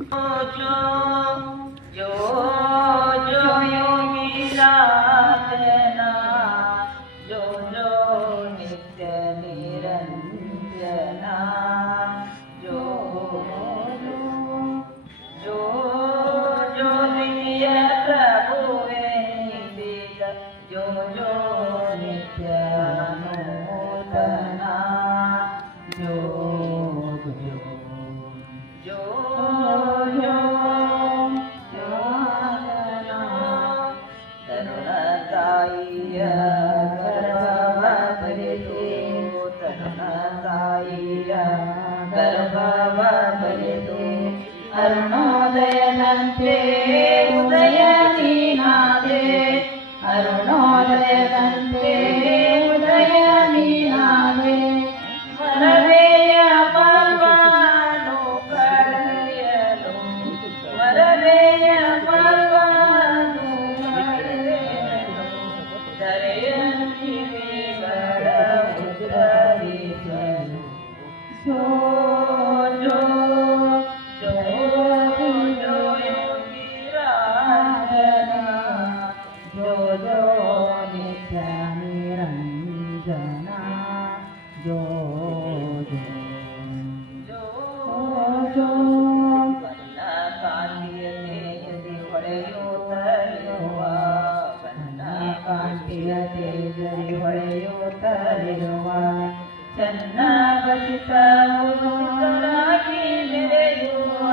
जो जो जो योगी राजना जो जो नित्य निरंजना जो जो जो द्वितीय प्रभुवे नित्य जो जो नित्य नूतना जो जो जो तरुणताय गर्भवधरितो तरुणताय गर्भवधरितो अरुणोदयनन्ते उदयनीनादे अरुणोदयनन्ते उदयनीनादे वरदेय पर्वानु कಳೆಯಲು ವರದೇಯ पर्वानु ಕಳೆಯಲು ದರೆಯಂತಿಗಳ ಉತ್ತರಿಸಲು ಸೋ ಜೋ ಜೋ ಜೋ ಯೋಗಿ ರಾಜನ ಜೋ ಜೋ ನಿತ್ಯ ನಿರಂಜನ ಜೋ ಜೋ ಜೋ ಬಣ್ಣ ಕಾಂತಿಯ ತೇಜದಿ ಹೊಳೆಯುತ್ತಲಿರುವ ಬಣ್ಣ ಕಾಂತಿಯ ತೇಜದಿ ಹೊಳೆಯುತ್ತಲಿರುವ ಚೆನ್ನಾಗಸಿತ ಸುಂದರಾಗಿ ಮೆರೆಯುವ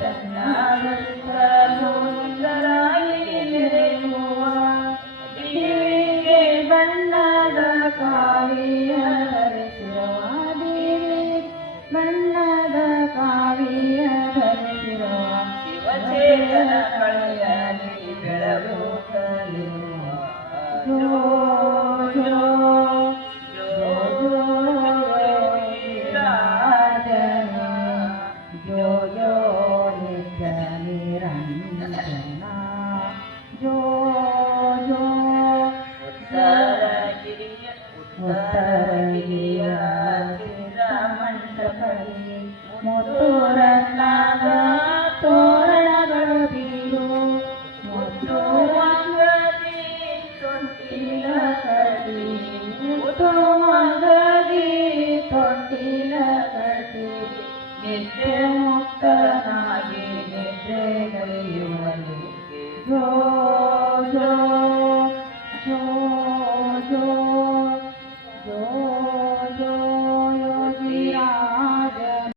ಚೆನ್ನಾಗಸಿತ ಸುಂದರಾಗಿ ಮೆರೆಯುವ ದೇವಿಗೆ ಬಣ್ಣದ ಕಾವಿಯ ಧರಿಸಿರುವ ದೇವಿ ಬಣ್ಣದ ಕಾವಿಯ ಧರಿಸಿರುವ ಶಿವಚೇತನ ಕಳೆಯಲಿ ಬೆಳಗುತ್ತಲಿರುವ ಜೋ ಜೋ जो जो नित्य निरंजना जो जो उत्तरगिरिय मंडपली मुतुरत्ना